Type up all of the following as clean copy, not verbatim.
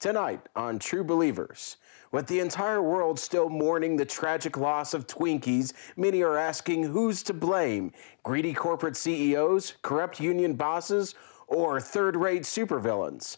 Tonight on True Believers, with the entire world still mourning the tragic loss of Twinkies, many are asking who's to blame: greedy corporate CEOs, corrupt union bosses, or third-rate supervillains.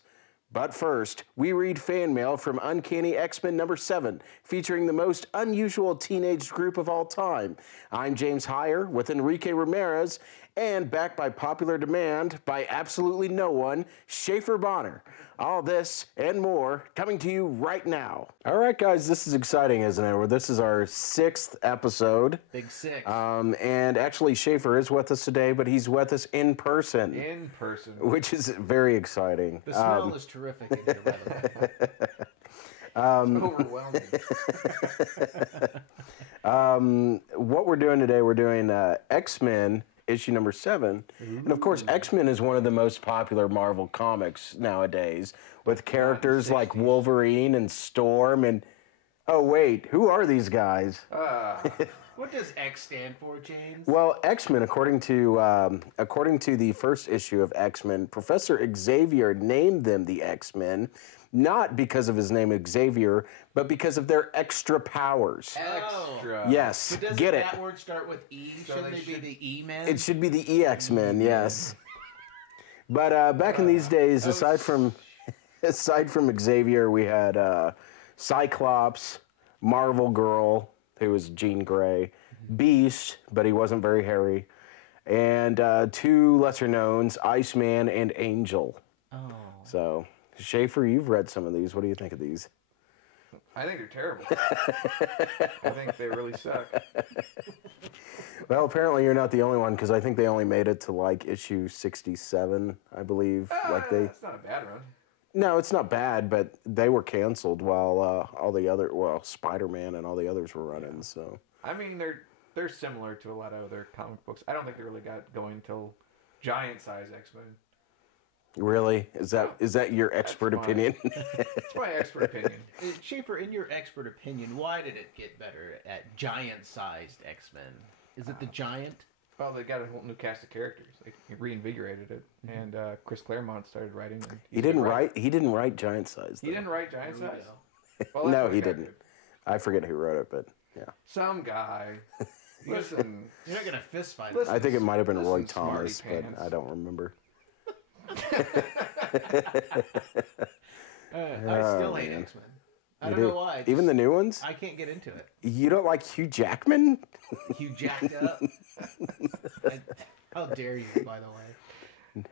But first, we read fan mail from Uncanny X-Men #7, featuring the most unusual teenage group of all time. I'm James Heyer with Enrique Ramirez, and backed by popular demand by absolutely no one, Schaefer Bonner. All this and more coming to you right now. All right, guys, this is exciting, isn't it? This is our 6th episode. Big 6. And actually, Schaefer is with us today, but he's with us in person. In person. Which is very exciting. The smell is terrific in here, by the way. It's overwhelming. What we're doing today, we're doing X-Men issue #7. And of course, X-Men is one of the most popular Marvel comics nowadays, with characters like Wolverine and Storm and... Oh, wait, who are these guys? What does X stand for, James? Well, X-Men, according to the first issue of X-Men, Professor Xavier named them the X-Men, not because of his name Xavier, but because of their extra powers. Extra. Yes, But doesn't get it. that word start with E? Shouldn't they be the E-Men? It should be the EX-Men, yes. But back in these days, aside from Xavier, we had Cyclops, Marvel Girl, who was Jean Grey, Beast, but he wasn't very hairy, and 2 lesser knowns, Iceman and Angel. Oh. So, Schaefer, you've read some of these. What do you think of these? I think they're terrible. I think they really suck. Well, apparently you're not the only one, because I think they only made it to like issue 67, I believe. That's not a bad run. No, it's not bad, but they were canceled while all the other, Spider-Man and all the others were running. Yeah. So I mean, they're similar to a lot of other comic books. I don't think they really got going until Giant Size X-Men. Really? Is that your expert opinion? It's my expert opinion. Schaefer, in your expert opinion, why did it get better at giant-sized X-Men? Is it the giant? Well, they got a whole new cast of characters. They reinvigorated it, and Chris Claremont started writing. And He didn't write Giant Size. Though. He didn't write Giant Size. Well, no, he didn't. I forget who wrote it, but yeah. Some guy. Listen, you're not gonna fist fight. I think it might have been Roy Thomas, but I don't remember. I still hate X-Men. I don't know why. Even the new ones? I can't get into it. You don't like Hugh Jackman? Hugh jacked up? How dare you, by the way.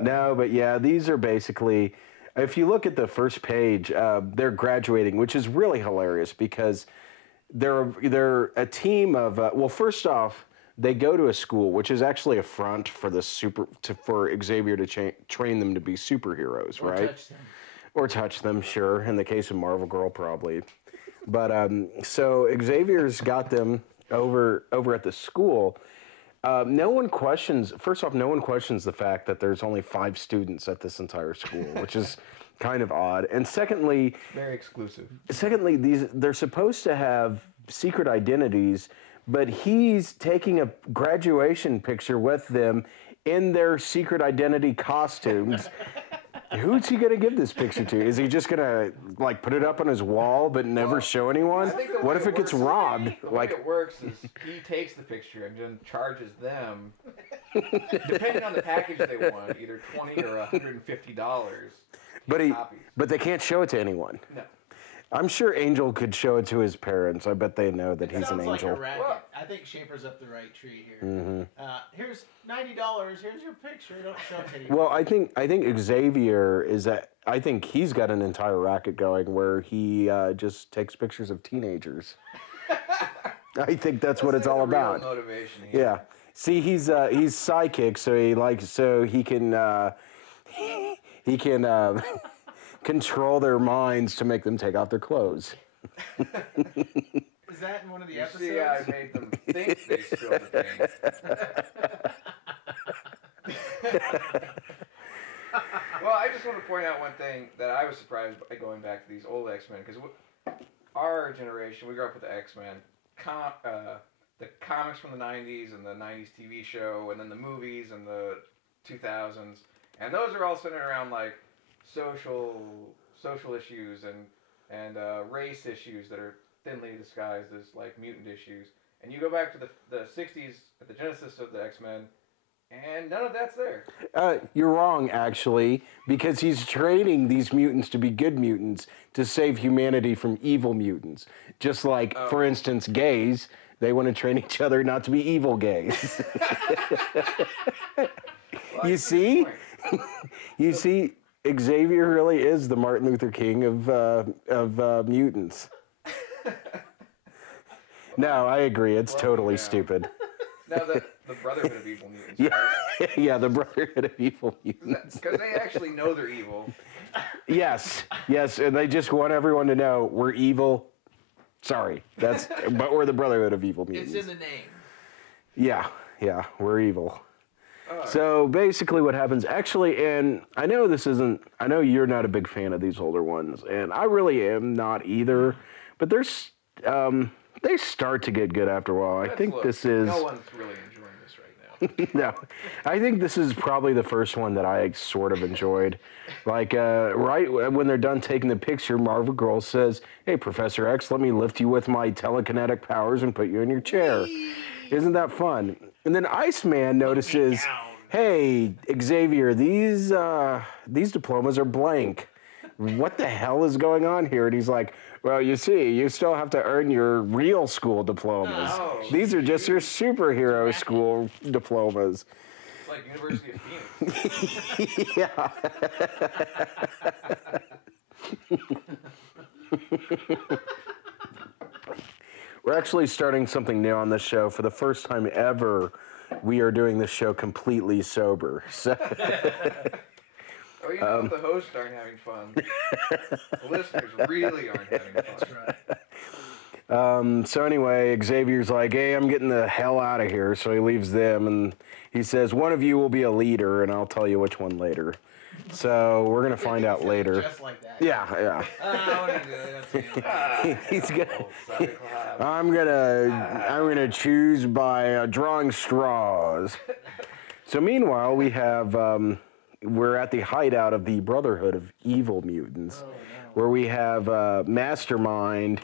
No, but yeah, these are basically... If you look at the first page, they're graduating, which is really hilarious because they're a team of... well, first off, they go to a school, which is actually a front for for Xavier to train them to be superheroes, right? Or touch them. Or touch them, sure. In the case of Marvel Girl, probably. But so Xavier's got them over at the school. No one questions the fact that there's only 5 students at this entire school, which is kind of odd. And secondly... Very exclusive. Secondly, they're supposed to have secret identities, but he's taking a graduation picture with them in their secret identity costumes. Who's he going to give this picture to? Is he just going to like put it up on his wall but never show anyone? What if it gets robbed? The way it works is he takes the picture and then charges them, depending on the package they want, either $20 or $150. But they can't show it to anyone. No. I'm sure Angel could show it to his parents. I bet they know that he's an angel. Sounds like a racket. I think Schaefer's up the right tree here. Mm-hmm. Here's $90. Here's your picture. Don't show it to anyone. Well, I think Xavier is that. I think he's got an entire racket going where he just takes pictures of teenagers. I think that's what it's all about. Real motivation here. Yeah. See, he's psychic, so he can control their minds to make them take off their clothes. Is that in one of the episodes? See, I made them think they spilled the paint. Well, I just want to point out one thing that I was surprised by going back to these old X-Men, because our generation, we grew up with the X-Men, the comics from the 90s and the 90s TV show, and then the movies and the 2000s, and those are all centered around like social social issues and race issues that are thinly disguised as like mutant issues. And you go back to the 60s at the genesis of the X-Men, and none of that's there. You're wrong, actually, because he's training these mutants to be good mutants to save humanity from evil mutants. Just like, for instance, gays, they want to train each other not to be evil gays. You see? You see, Xavier really is the Martin Luther King of mutants. No, I agree. It's totally stupid. Now, the Brotherhood of Evil Mutants, Yeah, right? yeah, the Brotherhood of Evil Mutants. Because they actually know they're evil. Yes, and they just want everyone to know we're evil. Sorry, but we're the Brotherhood of Evil Mutants. It's in the name. Yeah, we're evil. So basically what happens, actually, and I know you're not a big fan of these older ones, and I really am not either, but they start to get good after a while. I think this is... No one's really enjoying this right now. No, I think this is probably the first one that I sort of enjoyed. Like, right when they're done taking the picture, Marvel Girl says, "Hey, Professor X, let me lift you with my telekinetic powers and put you in your chair." Isn't that fun? And then Iceman notices, "Hey, Xavier, these diplomas are blank. What the hell is going on here?" And he's like, "Well, you see, you still have to earn your real school diplomas. These are just your superhero school diplomas." It's like University of Phoenix. Yeah. We're actually starting something new on this show. For the first time ever, we are doing this show completely sober. So. Oh, you know, the hosts aren't having fun. The listeners really aren't having fun. That's right. So anyway, Xavier's like, "Hey, I'm getting the hell out of here." So he leaves them, and he says, "One of you will be a leader, and I'll tell you which one later." So we're gonna find out later. Just like that. Yeah. I want to do it. He's I'm gonna choose by drawing straws. So meanwhile, we have we're at the hideout of the Brotherhood of Evil Mutants, where we have Mastermind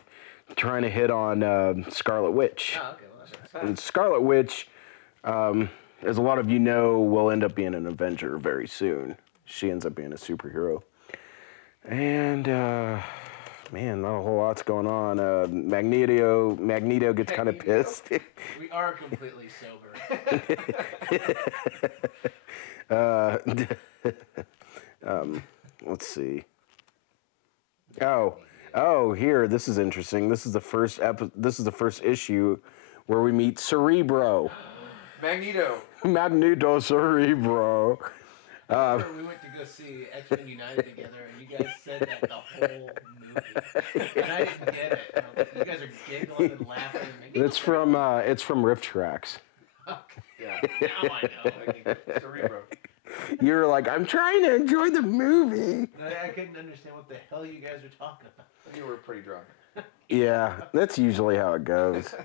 trying to hit on Scarlet Witch. Oh, okay, well, that's And Scarlet Witch, as a lot of you know, will end up being an Avenger very soon. She ends up being a superhero. And, man, not a whole lot's going on. Magneto gets kind of pissed. We are completely sober. Let's see. Oh, here, this is interesting. This is the first issue where we meet Cerebro. Magneto Cerebro. Remember we went to go see X-Men United together, and you guys said that the whole movie, and I didn't get it. And I was like, you guys are giggling and laughing. And It's from Riff Tracks. Okay. Yeah. Now I know. Cerebro. You're like, "I'm trying to enjoy the movie." No, I couldn't understand what the hell you guys were talking about. You were pretty drunk. Yeah, that's usually how it goes.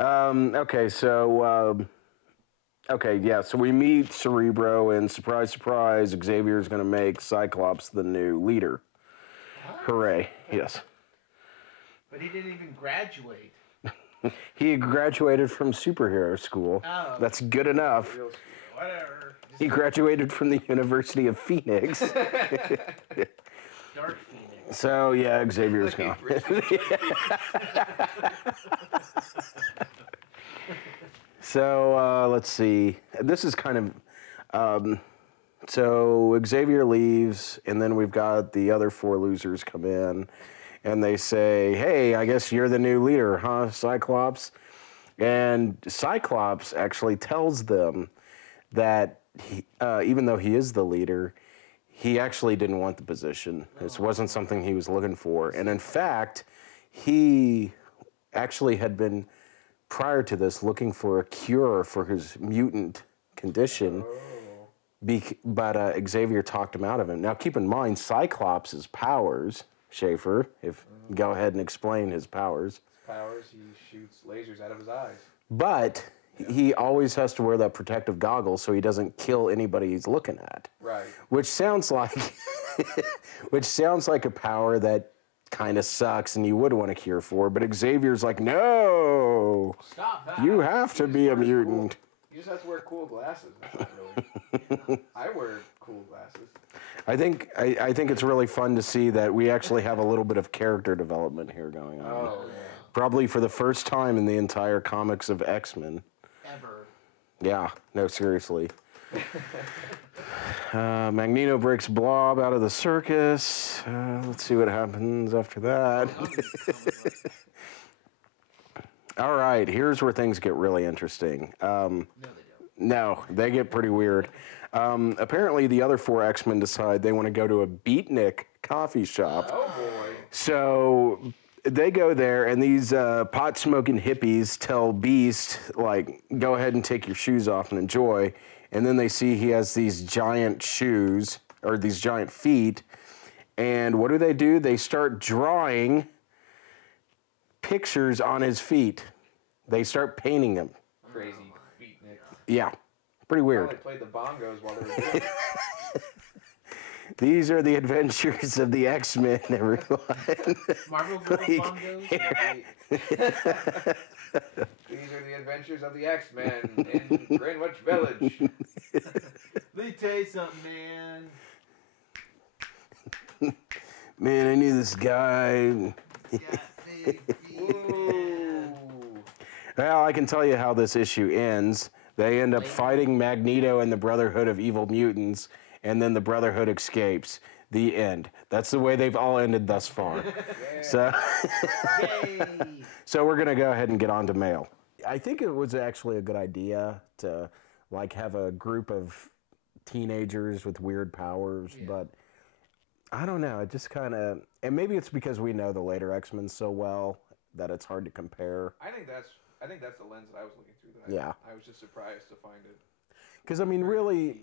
Okay, so so we meet Cerebro, and surprise, surprise, Xavier's going to make Cyclops the new leader. What? Hooray! Yes. But he didn't even graduate. He graduated from superhero school. Oh. That's good enough. Whatever. He graduated from the University of Phoenix. Dark Phoenix. So yeah, Xavier's gone. So let's see. This is kind of so Xavier leaves, and then we've got the other four losers come in, and they say, "Hey, I guess you're the new leader, huh, Cyclops?" And Cyclops actually tells them that even though he is the leader, he actually didn't want the position. This wasn't something he was looking for. And in fact, he actually had been, prior to this, looking for a cure for his mutant condition. But Xavier talked him out of it. Now, keep in mind, Cyclops' powers, Schaefer, go ahead and explain his powers. He shoots lasers out of his eyes. But he always has to wear that protective goggles so he doesn't kill anybody he's looking at. Right. Which sounds like Which sounds like a power that kind of sucks and you would want to cure for, but Xavier's like, no, Stop that. you have to be a mutant. Cool. You just have to wear cool glasses. That's not really. I wear cool glasses. I think it's really fun to see that we actually have a little bit of character development here going on. Oh, yeah. Probably for the first time in the entire comics of X-Men. Ever. Yeah, no, seriously. Magneto breaks Blob out of the circus. Let's see what happens after that. All right, here's where things get really interesting. No, they don't. No, they get pretty weird. Apparently, the other 4 X-Men decide they want to go to a beatnik coffee shop. Oh, boy. So they go there, and these pot-smoking hippies tell Beast, like, go ahead and take your shoes off and enjoy. And then they see he has these giant shoes, or these giant feet. And what do? They start drawing pictures on his feet. They start painting them. Crazy beatniks. Yeah, pretty weird. They played the bongos while they were doing it. These are the adventures of the X-Men, everyone. Marvel Girls bongos. These are the adventures of the X-Men in Greenwich Village. Let me tell you something, man. Man, I knew this guy. Got big feet. Ooh. Well, I can tell you how this issue ends. They end up fighting Magneto and the Brotherhood of Evil Mutants, and then the Brotherhood escapes. The end. That's the way they've all ended thus far. So, so we're going to go ahead and get on to mail. I think it was actually a good idea to like have a group of teenagers with weird powers, but I don't know. It just kind of, and maybe it's because we know the later X-Men so well that it's hard to compare. I think that's the lens that I was looking through. I was just surprised to find it. Because I mean, really,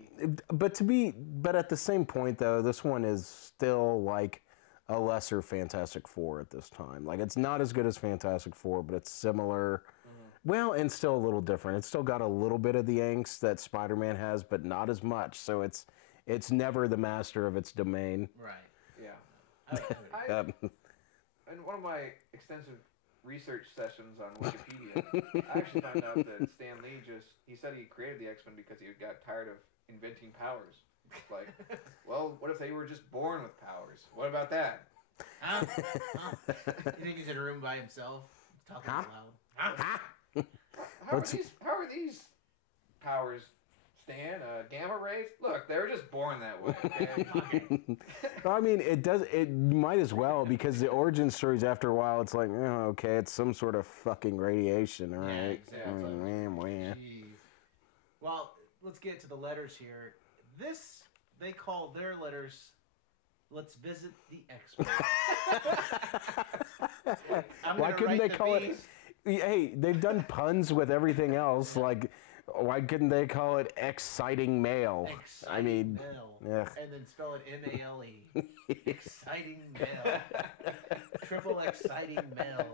but at the same point though, this one is still like a lesser Fantastic Four at this time. Like it's not as good as Fantastic Four, but it's similar. Well, and still a little different. It's still got a little bit of the angst that Spider-Man has, but not as much. So it's never the master of its domain. Right. Yeah. In one of my extensive research sessions on Wikipedia, I actually found out that Stan Lee he said he created the X-Men because he got tired of inventing powers. Like, well, what if they were just born with powers? What about that? You think he's in a room by himself, talking out loud? How are these powers, Stan? Gamma rays? Look, they were just born that way. Okay? I mean, it might as well, because the origin stories after a while, it's like, oh, okay, it's some sort of fucking radiation, all right? Yeah, exactly. Jeez. Well, let's get to the letters here. They call their letters, let's visit the X-Men. Why couldn't they call it? Hey, they've done puns with everything else. Like, why couldn't they call it exciting mail? Exciting I mean, mail. And then spell it M-A-L-E. Exciting mail. Triple exciting mail.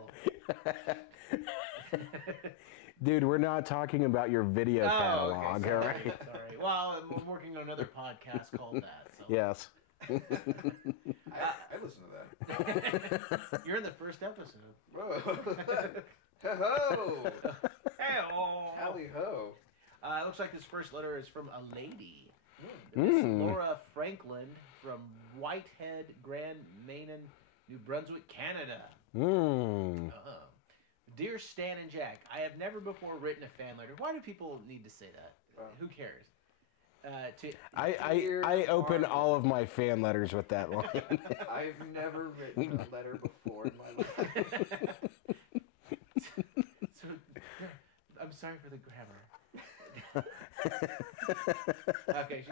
Dude, we're not talking about your video catalog, okay, all right? Sorry. Well, I'm working on another podcast called that. So. Yes. I listen to that. You're in the first episode. Ho-ho! Hey-oh! Tally-ho! It looks like this first letter is from a lady. Miss Laura Franklin from Whitehead, Grand Manan, New Brunswick, Canada. Dear Stan and Jack, I have never before written a fan letter. Why do people need to say that? Who cares? I open all of my fan letters with that line. I've never written a letter before in my life. So, I'm sorry for the grammar. Okay,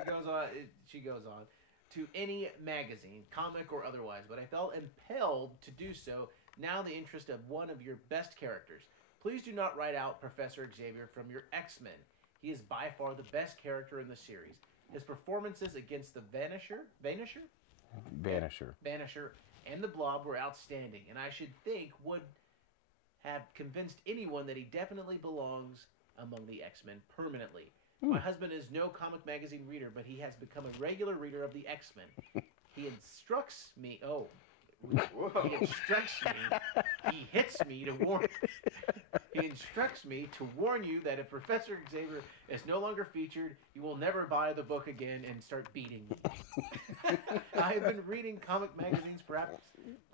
she goes on. To any magazine, comic or otherwise, but I felt impelled to do so now in the interest of one of your best characters. Please do not write out Professor Xavier from your X-Men. He is by far the best character in the series. His performances against the Vanisher, and the Blob were outstanding, and I should think would have convinced anyone that he definitely belongs among the X-Men permanently. My husband is no comic magazine reader, but he has become a regular reader of the X-Men. He instructs me. Oh, Whoa. he instructs me. He hits me to warn. He instructs me to warn you that if Professor Xavier is no longer featured, you will never buy the book again and start beating me. I have been reading comic magazines perhaps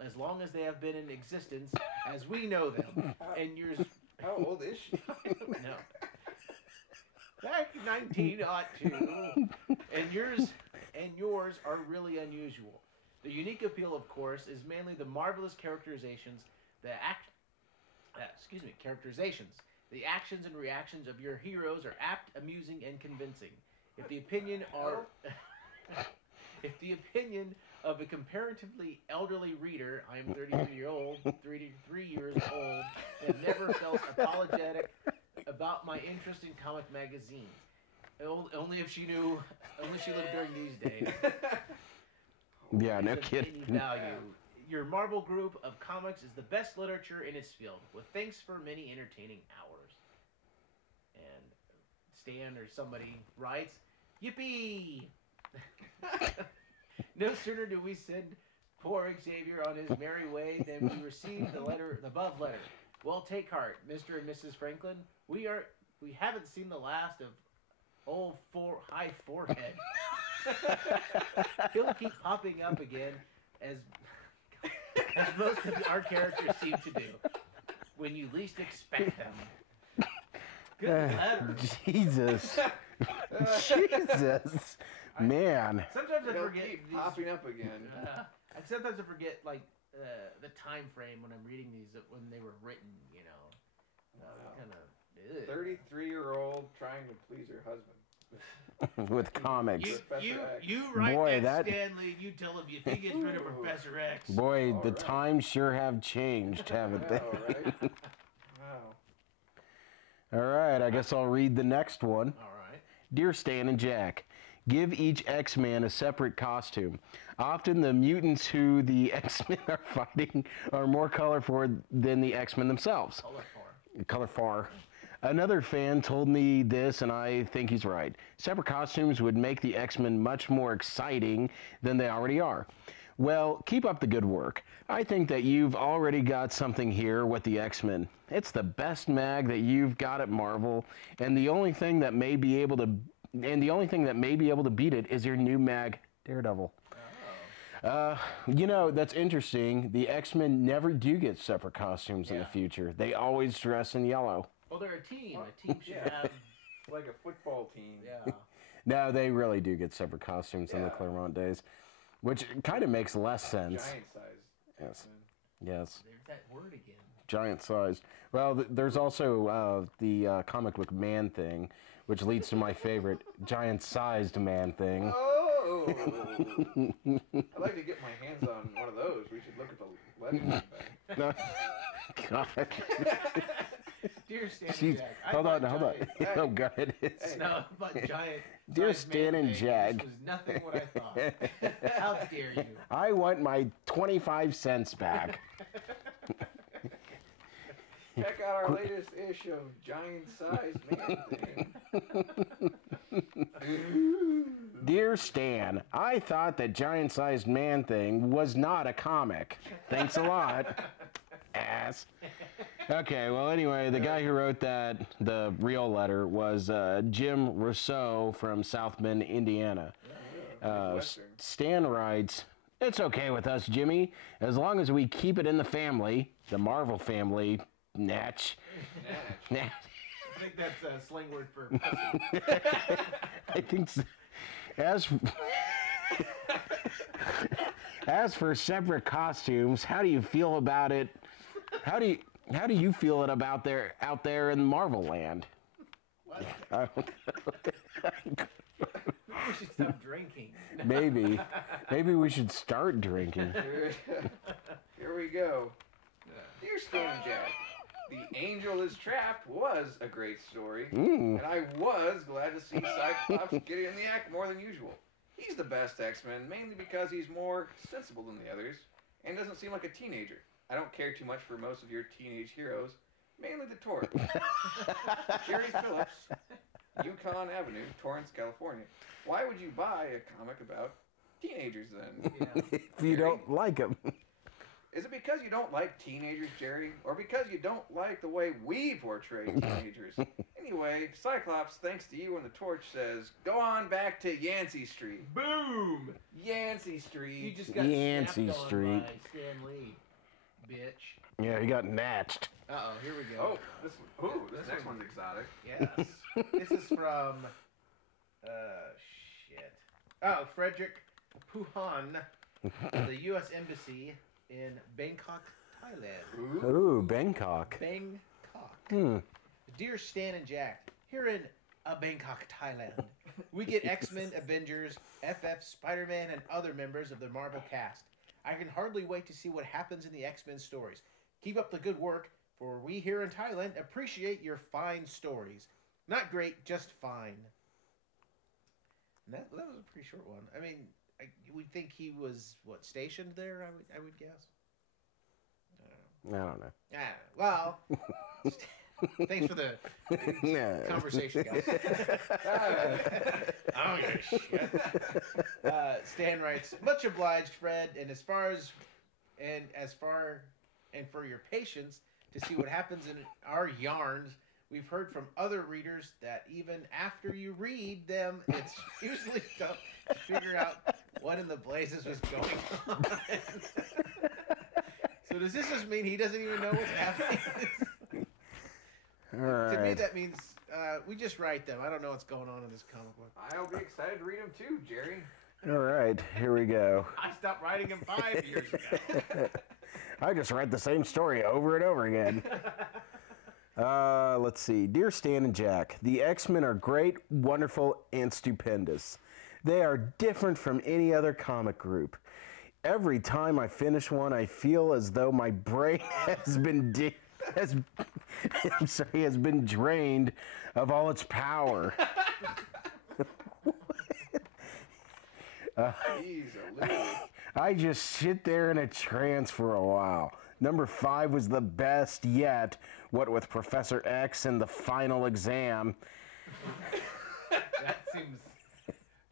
as long as they have been in existence, as we know them. And yours. How old is she? No. Back in 1902, and yours are really unusual. The unique appeal, of course, is mainly the marvelous characterizations, characterizations. The actions and reactions of your heroes are apt, amusing, and convincing. If the opinion of a comparatively elderly reader, I am 33 years old, and never felt apologetic about my interest in comic magazines. Only if she lived during these days. Yeah, no kidding. Any value. Your Marvel group of comics is the best literature in its field, with thanks for many entertaining hours. And Stan or somebody writes, "Yippee!" No sooner do we send poor Xavier on his merry way than we receive the above letter. Well, take heart, Mr. and Mrs. Franklin. We haven't seen the last of old high forehead. He'll keep popping up again, as most of our characters seem to do, when you least expect them. Good letter. Jesus. Jesus. Man. Sometimes I They'll forget keep these, popping up again. sometimes I forget the time frame when I'm reading these when they were written. Kind of 33-year-old trying to please her husband. With comics. You write Boy, that Stanley. You tell him you think it's rid of Professor X. Boy, All the right. times sure have changed, haven't they? Wow, right? Wow. All right, I guess I'll read the next one. All right. Dear Stan and Jack, give each X-Man a separate costume. Often the mutants who the X-Men are fighting are more colorful than the X-Men themselves. Colorful. Another fan told me this, and I think he's right. Separate costumes would make the X-Men much more exciting than they already are. Well, keep up the good work. I think that you've already got something here with the X-Men. It's the best mag that you've got at Marvel, and the only thing that may be able to beat it is your new mag, Daredevil. That's interesting. The X-Men never do get separate costumes in the future. They always dress in yellow. Well, they're a team. A team should have. Like a football team. Yeah. No, they really do get separate costumes in the Claremont days, which kind of makes less sense. Giant size. Yes. Yes. There's that word again. Giant sized. Well, there's also the comic book Man Thing, which leads to my favorite giant sized Man Thing. Oh! I'd like to get my hands on one of those. We should look at the legend thing. No. God. Dear Stan and Jeez. Jack. Hold on. Hey. Oh, God, it is. Hey. No, but giant. Dear sized Stan man and thing. Jack. This was nothing what I thought. How dare you? I want my 25 cents back. Check out our latest issue of Giant Sized Man Thing. Dear Stan, I thought that Giant Sized Man Thing was not a comic. Thanks a lot, ass. Okay, well, anyway, the guy who wrote the real letter, was Jim Rousseau from South Bend, Indiana. Stan writes, "It's okay with us, Jimmy, as long as we keep it in the family, the Marvel family, natch." I think that's a slang word for pussy. I think so. As for separate costumes, how do you feel about it? How do you feel it out there in Marvel Land? What? I don't know. We should stop drinking. Maybe we should start drinking. Here we go. Dear Stan and Jack, The Angel is Trapped was a great story, and I was glad to see Cyclops getting in the act more than usual. He's the best X-Men, mainly because he's more sensible than the others, and doesn't seem like a teenager. I don't care too much for most of your teenage heroes, mainly the Torch. Jerry Phillips, Yukon Avenue, Torrance, California. Why would you buy a comic about teenagers then. Yeah. If you don't like them. Is it because you don't like teenagers, Jerry? Or because you don't like the way we portray teenagers? Anyway, Cyclops, thanks to you and the torch, says, go on back to Yancey Street. Boom! Yancey Street. You just got Yancey snapped on Street. by Stan Lee, bitch. Yeah, he got natched. Uh-oh, here we go. Oh, this next one's exotic. Yes. This is from, shit. Oh, Frederick Puhan, the U.S. Embassy in Bangkok, Thailand. Ooh, Bangkok. Bangkok. Dear Stan and Jack, here in Bangkok, Thailand, we get X-Men, Avengers, FF, Spider-Man, and other members of the Marvel cast. I can hardly wait to see what happens in the X-Men stories. Keep up the good work, for we here in Thailand appreciate your fine stories. Not great, just fine. And that was a pretty short one. I mean, we'd think he was, stationed there, I would guess? I don't know. Well, thanks for the conversation, guys. I don't give a shit. Stan writes, much obliged, Fred, and for your patience to see what happens in our yarns. We've heard from other readers that even after you read them, it's usually tough to figure out what in the blazes was going on. So does this just mean he doesn't even know what's happening? All right. To me, that means we just write them. I don't know what's going on in this comic book. I'll be excited to read them too, Jerry. All right, here we go. I stopped writing them 5 years ago. I just write the same story over and over again. Let's see. Dear Stan and Jack, the X-Men are great, wonderful, and stupendous. They are different from any other comic group. Every time I finish one, I feel as though my brain has been has been drained of all its power. I just sit there in a trance for a while. Number 5 was the best yet, what with Professor X and the final exam. That seems...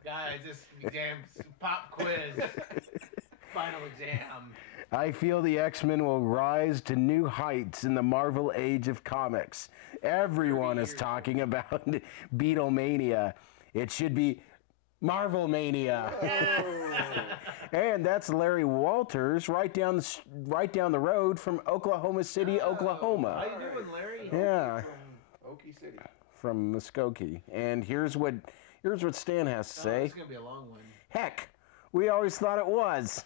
Guys, this damn pop quiz. Final exam. I feel the X-Men will rise to new heights in the Marvel age of comics. Everyone is talking about Beatlemania. It should be Marvel Mania. And that's Larry Walters right down the road from Oklahoma City, Oklahoma. How you doing, Larry? Yeah. From Okie City. From Muskogee. And here's what Stan has to say. It's gonna be a long one. Heck, we always thought it was.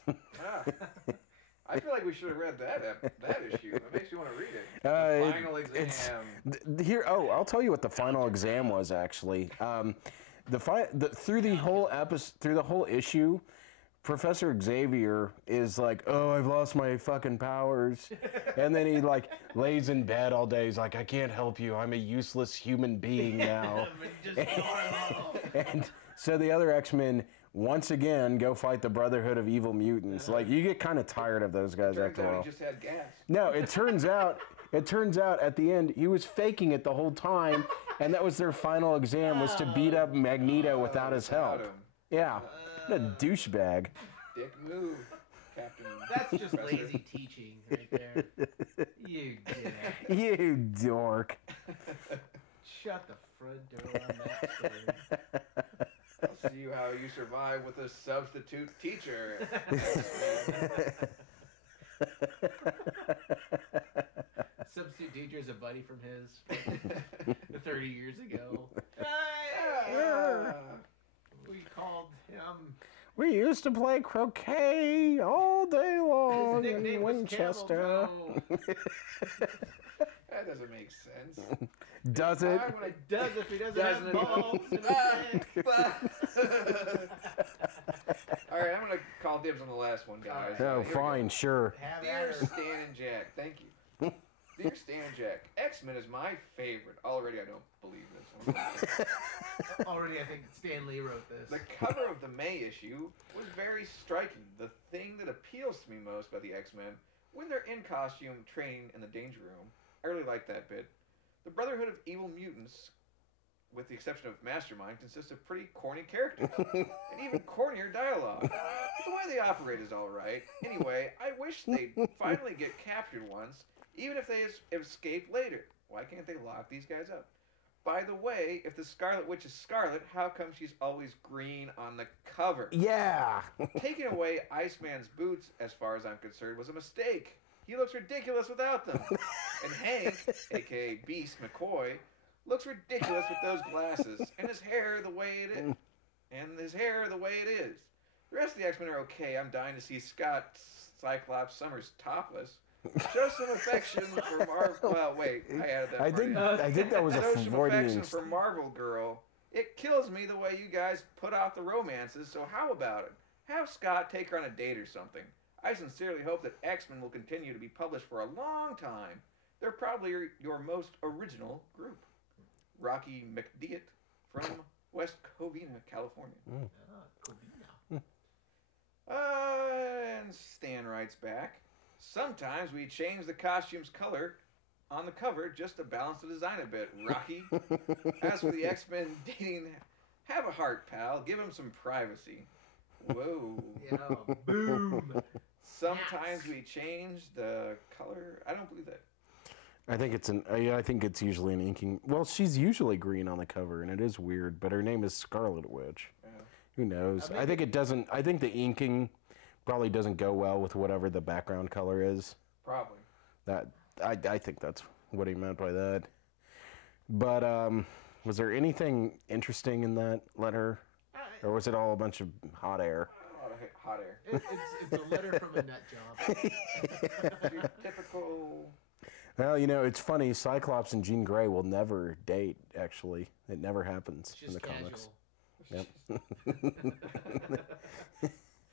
I feel like we should have read that issue. It makes me want to read it. The final exam. I'll tell you what the final exam was actually. Through the whole issue, Professor Xavier is like, oh, I've lost my fucking powers. And then he like lays in bed all day. He's like, I can't help you. I'm a useless human being now. And so the other X-Men once again go fight the Brotherhood of Evil Mutants. Like, you get kind of tired of those guys after a while. He just had gas. No, it turns out at the end he was faking it the whole time, and that was their final exam, was to beat up Magneto without his help. Yeah. What a douchebag. Dick move, Captain. That's just lazy teaching right there. You get it. You dork. Shut the front door on that story. I'll see how you survive with a substitute teacher. Substitute teacher is a buddy from his 30 years ago. We called him. We used to play croquet all day long His nickname in was Winchester. That doesn't make sense. Does it? It does if he doesn't have balls. All right, I'm going to call dibs on the last one, guys. Oh, fine, sure. Dear Stan and Jack, thank you. Dear Stan and Jack, X-Men is my favorite. Already, I don't believe this one. Already, I think Stan Lee wrote this. The cover of the May issue was very striking. The thing that appeals to me most about the X-Men, when they're in costume training in the Danger Room, I really like that bit. The Brotherhood of Evil Mutants with the exception of Mastermind, consists of pretty corny characters and even cornier dialogue. But the way they operate is all right. Anyway, I wish they'd finally get captured once, even if they escape later. Why can't they lock these guys up? By the way, if the Scarlet Witch is Scarlet, how come she's always green on the cover? Yeah. Taking away Iceman's boots, as far as I'm concerned, was a mistake. He looks ridiculous without them. And Hank, a.k.a. Beast McCoy, looks ridiculous with those glasses and his hair the way it is. The rest of the X-Men are okay. I'm dying to see Scott Cyclops Summers topless. Show some affection for Marvel. Well, wait, I added that. I think that was a Show some Freudian. affection for Marvel Girl. It kills me the way you guys put off the romances. So how about it? Have Scott take her on a date or something. I sincerely hope that X-Men will continue to be published for a long time. They're probably your most original group. Rocky McDevitt from West Covina, California. Covina. And Stan writes back, sometimes we change the costume's color on the cover just to balance the design a bit, Rocky. As for the X-Men dating, have a heart, pal. Give them some privacy. Whoa. Yeah, boom. Sometimes we change the color. I don't believe that. I think it's usually an inking. Well, she's usually green on the cover, and it is weird. But her name is Scarlet Witch. Yeah. Who knows? I think it doesn't. I think the inking probably doesn't go well with whatever the background color is. Probably. I think that's what he meant by that. But was there anything interesting in that letter, or was it all a bunch of hot air? A lot of hot air. It's a letter from a nut job. Typical. Well, it's funny. Cyclops and Jean Grey will never date, actually. It never happens in the comics. Yep.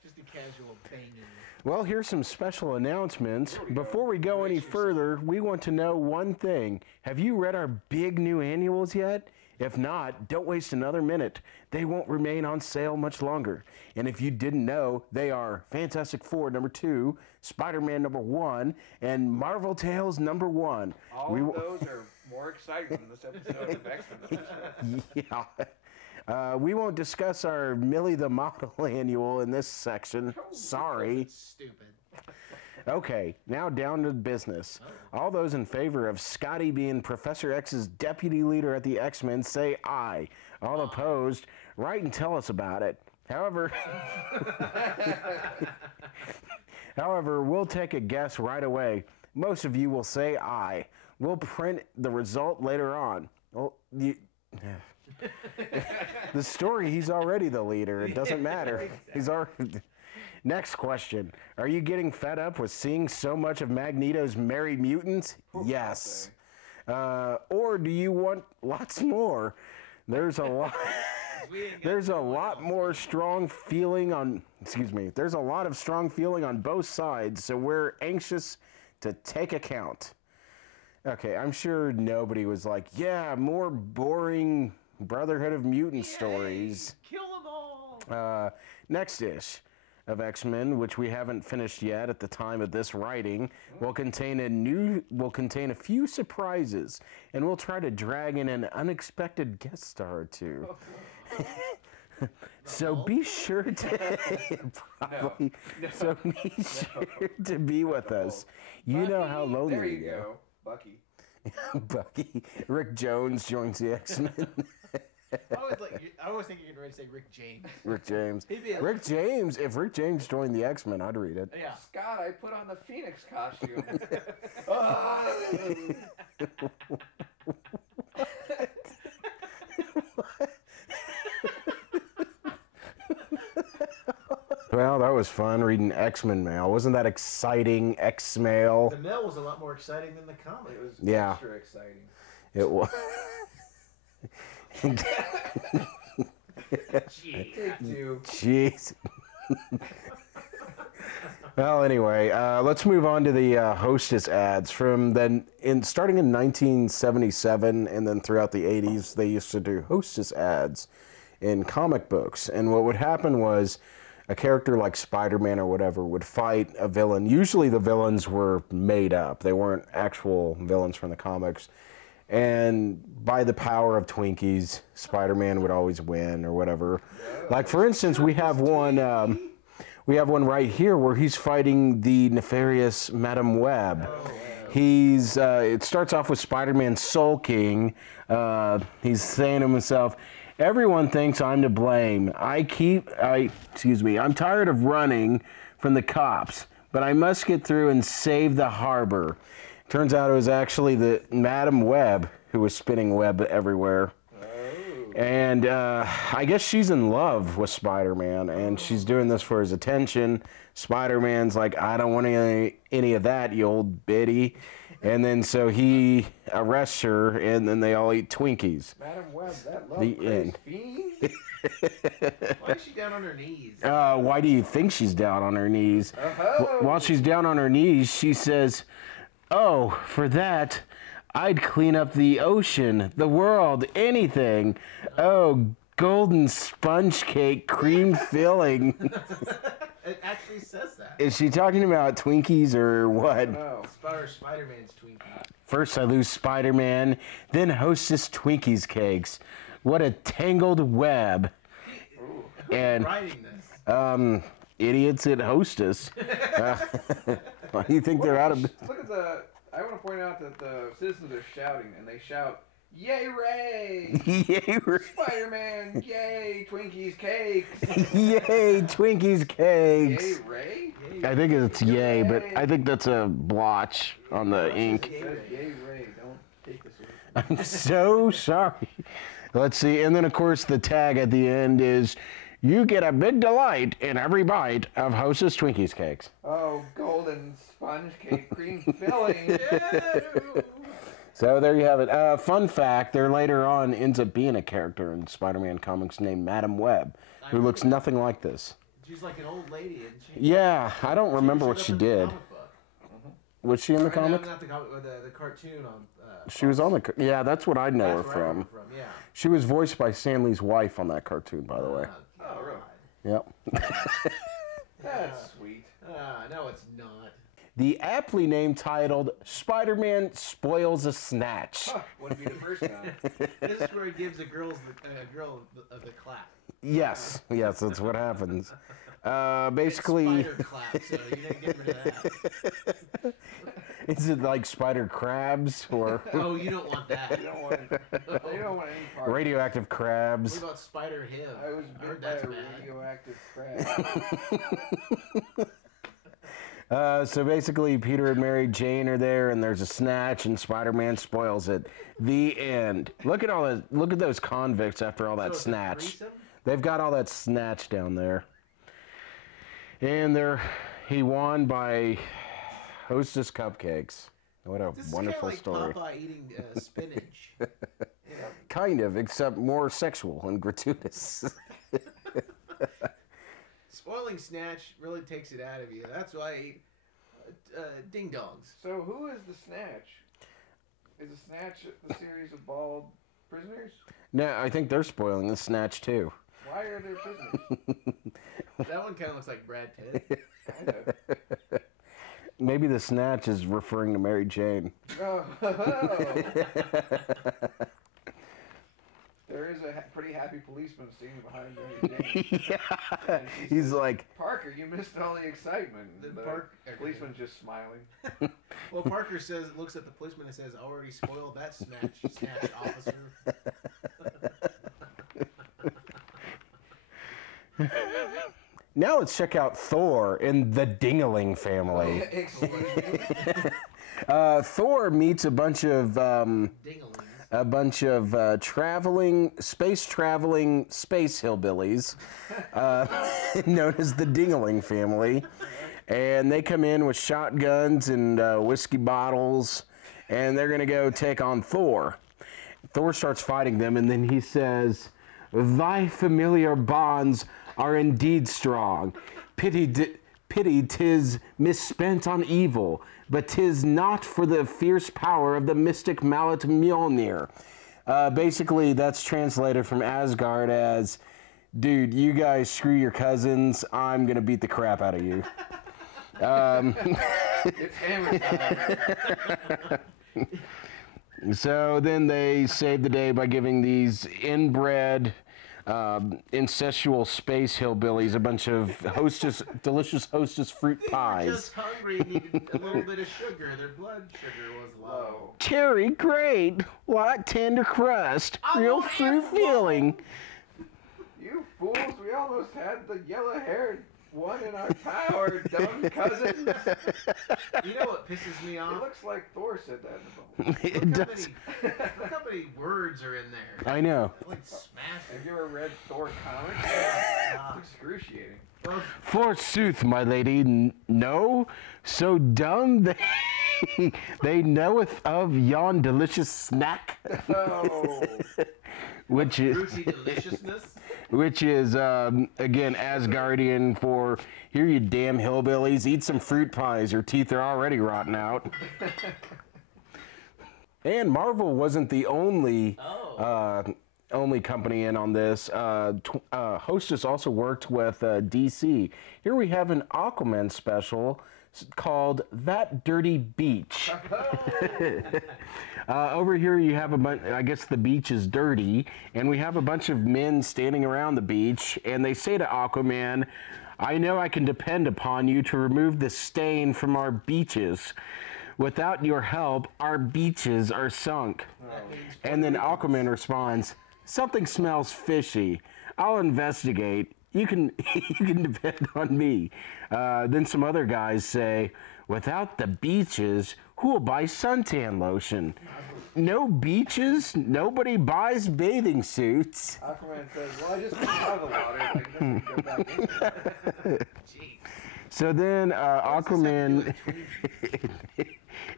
Just a casual banging. Well, here's some special announcements. Before we go any further, we want to know one thing. Have you read our big new annuals yet? If not, don't waste another minute. They won't remain on sale much longer. And if you didn't know, they are Fantastic Four #2, Spider-Man #1, and Marvel Tales #1. All of those are more exciting than this episode of X-Men. Yeah. We won't discuss our Millie the Model annual in this section. Sorry. Stupid. Okay, now down to business. All those in favor of Scotty being Professor X's deputy leader at the X-Men say aye. All opposed, write and tell us about it. However, we'll take a guess right away. Most of you will say aye. We'll print the result later on. Well, the story, he's already the leader. It doesn't matter. He's already... Next question. Are you getting fed up with seeing so much of Magneto's merry mutants? Yes. Or do you want lots more? There's a lot... There's a lot more strong feeling on... Excuse me. There's a lot of strong feeling on both sides, so we're anxious to take account. Okay, I'm sure nobody was like, yeah, more boring Brotherhood of Mutant stories. Kill them all! Next ish of X-Men, which we haven't finished yet at the time of this writing, will contain a few surprises, and we'll try to drag in an unexpected guest star or two. So be sure to to be with us. You Bucky, know how lonely there we you go. Bucky. Bucky. Rick Jones joins the X-Men. I always think you're going to say Rick James. Rick James. Rick James. If Rick James joined the X-Men, I'd read it. Yeah. Scott, I put on the Phoenix costume. Well, that was fun reading X-Men mail. Wasn't that exciting? X-mail. The mail was a lot more exciting than the comic. It was extra exciting. It was. Jeez. Well, anyway, let's move on to the Hostess ads. Starting in 1977 and then throughout the 80s, they used to do Hostess ads in comic books. And what would happen was a character like Spider-Man or whatever would fight a villain. Usually the villains were made up. They weren't actual villains from the comics. and by the power of Twinkies, Spider-Man would always win or whatever. Like for instance, we have one right here where he's fighting the nefarious Madam Web. It starts off with Spider-Man sulking. He's saying to himself, "Everyone thinks I'm to blame. I'm tired of running from the cops, but I must get through and save the harbor." Turns out it was actually the Madam Web who was spinning web everywhere. And I guess she's in love with Spider-Man, and she's doing this for his attention. Spider-Man's like, "I don't want any of that, you old biddy." And then so he arrests her, and then they all eat Twinkies. Madam Web, that love The end. fiend. Why is she down on her knees? Why do you think she's down on her knees? While she's down on her knees, she says, "Oh, for that, I'd clean up the ocean, the world, anything. Oh, golden sponge cake, cream filling." It actually says that. Is she talking about Twinkies or what? No. Spider-Man's Twinkie. First I lose Spider-Man, then Hostess Twinkies cakes. What a tangled web. Who's And writing this? idiots at Hostess. Why do you think they're out of... Look at I want to point out that the citizens are shouting, and they shout, "Yay, Ray! Yay, Spider-Man! Yay, Twinkies cakes! yay, Twinkies cakes. Yay, Ray!" I think it's yay, but I think that's a blotch on the ink. It says, "Yay, Ray! Don't take this away." I'm so sorry. Let's see, and then of course the tag at the end is, "You get a big delight in every bite of Hostess Twinkies cakes." Oh, golden sponge cake, cream filling. So there you have it. Fun fact, there later on ends up being a character in Spider-Man comics named Madam Web, who looks nothing like this. She's like an old lady, isn't she? Yeah, I don't remember what she showed up in the did. comic book. Was she in the Or, no, comic? not the comic, the cartoon on. She was on the... Yeah, that's what I know her That's where I from. remember yeah. She was voiced by Stan Lee's wife on that cartoon, by the way. Oh, really? Yep. That's sweet. No, it's not. The aptly named titled Spider-Man Spoils a Snatch. Huh, wouldn't be the first time. This is where he gives a girl of the clap. Yes, that's what happens. Basically, It's spider clap, so you didn't get rid of that. is it like spider crabs or Oh, you don't want that. They don't want any part. radioactive What crabs? about spider hiv? I was I heard bit by that's a bad. radioactive crab. So basically, Peter and Mary Jane are there, and there's a snatch, and Spider-Man spoils it. The end. Look at all that. Look at those convicts after all that So it's a snatch. threesome? They've got all that snatch down there, and he won by Hostess cupcakes. What a This wonderful is kind story. of like Popeye eating spinach. Kind of, except more sexual and gratuitous. Spoiling Snatch really takes it out of you. That's why I eat ding dongs. So who is the Snatch? Is the Snatch the series of bald prisoners? No, I think they're spoiling the snatch too. Why are there prisoners? That one kind of looks like Brad Pitt. Kind of. Maybe the snatch is referring to Mary Jane. Oh. There is a pretty happy policeman standing behind Mary Jane. Yeah. And she He's says, like, "Parker, you missed all the excitement." Then The policeman's just smiling. Well, Parker looks at the policeman and says, "Already spoiled that snatch officer." now let's check out Thor in the Dingaling family. Excuse me. Thor meets a bunch of Dinglings. space traveling space hillbillies known as the Dingaling family, and they come in with shotguns and whiskey bottles, and they're gonna go take on Thor. Thor starts fighting them, and then he says, "Thy familiar bonds are indeed strong. Pity 'tis misspent on evil, but 'tis not for the fierce power of the mystic mallet Mjolnir." Basically, that's translated from Asgard as, "Dude, you guys screw your cousins. I'm gonna beat the crap out of you." It's hammer time. So then they save the day by giving these inbred, incestual space hillbillies a bunch of delicious Hostess fruit They were pies. just hungry and needed a little bit of sugar. Their blood sugar was low. Cherry, great, light tender crust, real fruit feeling. You fools, we almost had the yellow-haired one in our power, dumb cousins. You know what pisses me It off? looks like Thor said that in the book. It does. Look how many words are in there. I know. Like smash Have you ever read Thor comics? It's excruciating. Well, Forsooth, my lady, no, so dumb they knoweth of yon delicious snack, Oh. which is fruity deliciousness. again Asgardian for here you damn hillbillies, eat some fruit pies, your teeth are already rotten out. And Marvel wasn't the only company in on this. Hostess also worked with DC. Here we have an Aquaman special called That Dirty Beach. Over here you have a bunch, I guess the beach is dirty, and we have a bunch of men standing around the beach, and they say to Aquaman, I know I can depend upon you to remove the stain from our beaches. Without your help, our beaches are sunk. And then Aquaman responds, something smells fishy. I'll investigate. You can depend on me. Then some other guys say, without the beaches, who will buy suntan lotion? No beaches, nobody buys bathing suits. Aquaman says, well, I just got out of the water. I guess we can go back into it. Jeez. So then Aquaman,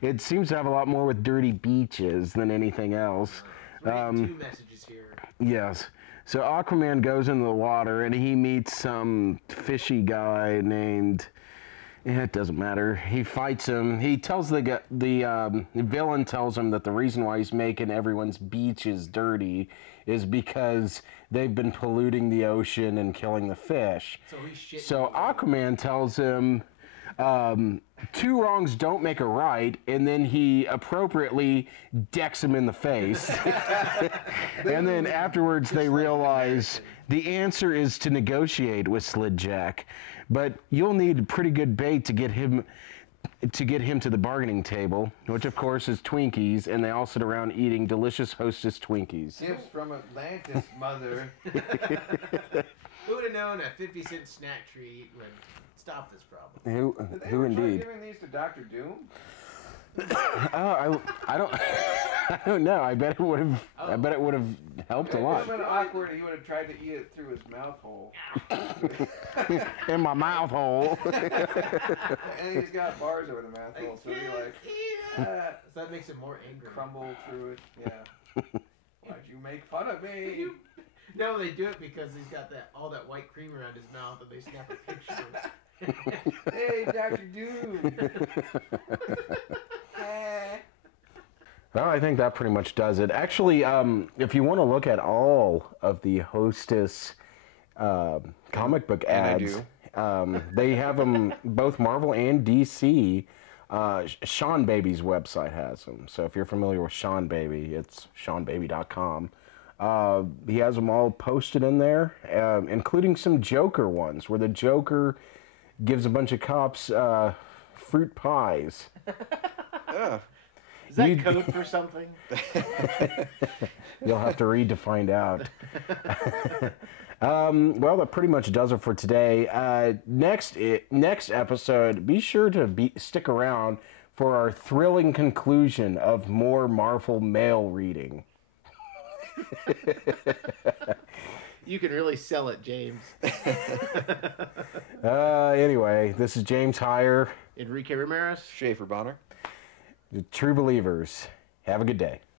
it seems to have a lot more with dirty beaches than anything else. Two messages here. Yes. So Aquaman goes into the water and he meets some fishy guy named, it doesn't matter. He fights him. He tells the villain tells him that the reason why he's making everyone's beaches dirty is because they've been polluting the ocean and killing the fish. So Aquaman tells him, two wrongs don't make a right, and then he appropriately decks him in the face. And then afterwards they realize the answer is to negotiate with Slidjack, but you'll need pretty good bait to get him to the bargaining table, which of course is Twinkies, and they all sit around eating delicious Hostess Twinkies. Gifts from Atlantis, mother. Who would have known a 50-cent snack treat would stop this problem? Who indeed? Try giving these to Dr. Doom? I don't know. I bet it would have. I bet it would have helped a lot. It would have been awkward. He would have tried to eat it through his mouth hole. In my mouth hole. And he's got bars over the mouth hole, so he like So that makes him more angry. crumble through it. Yeah. Why'd you make fun of me? No, they do it because he's got all that white cream around his mouth, and they snap a picture. Hey, Dr. Doom. Well, I think that pretty much does it. Actually, if you want to look at all of the Hostess comic book ads, they have them both Marvel and DC. Sean Baby's website has them. So if you're familiar with Sean Baby, it's seanbaby.com. He has them all posted in there, including some Joker ones, where the Joker gives a bunch of cops fruit pies. Is that code for something? You'll have to read to find out. Well, that pretty much does it for today. Next episode, be sure to stick around for our thrilling conclusion of more Marvel mail reading. You can really sell it, James. Anyway, this is James Heyer. Enrique Ramirez. Schaefer Bonner. True Believers. Have a good day.